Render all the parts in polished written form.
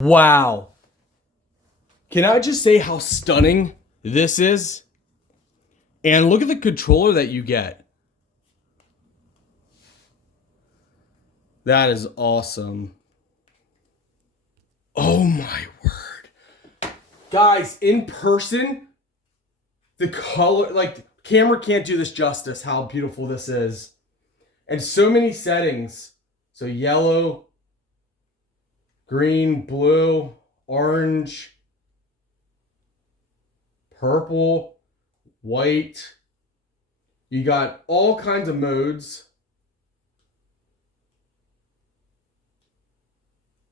Wow. Can I just say how stunning this is? And look at the controller that you get. That is awesome. Oh my word. Guys, in person, the color, like, camera can't do this justice, how beautiful this is. And so many settings. So yellow, green, blue, orange, purple, white. You got all kinds of modes.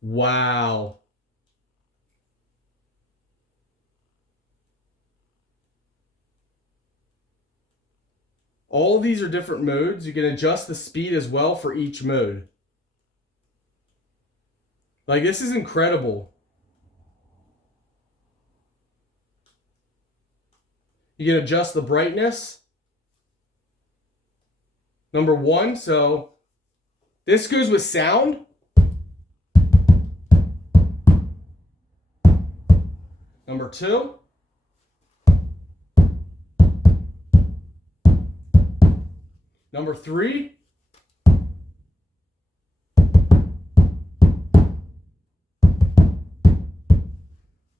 Wow. All of these are different modes. You can adjust the speed as well for each mode. Like, this is incredible. You can adjust the brightness. Number one, so this goes with sound. Number two. Number three.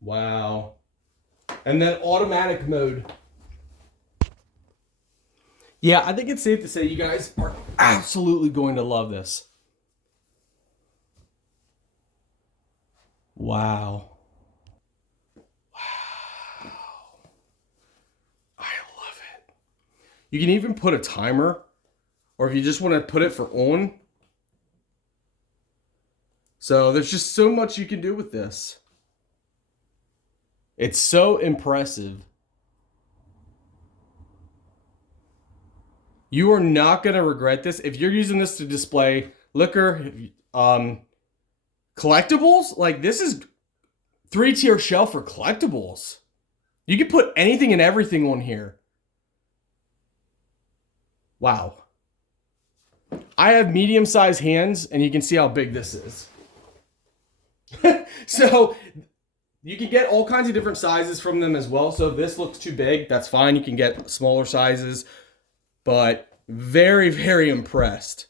Wow. And then automatic mode. Yeah, I think it's safe to say you guys are absolutely going to love this. Wow. Wow. I love it. You can even put a timer, or if you just want to put it for on. So there's just so much you can do with this. It's so impressive. You are not going to regret this. If you're using this to display liquor, collectibles, like, this is 3-tier shelf for collectibles. You can put anything and everything on here. Wow. I have medium-sized hands, and you can see how big this is. So you can get all kinds of different sizes from them as well. So if this looks too big, that's fine. You can get smaller sizes. But very, very impressed.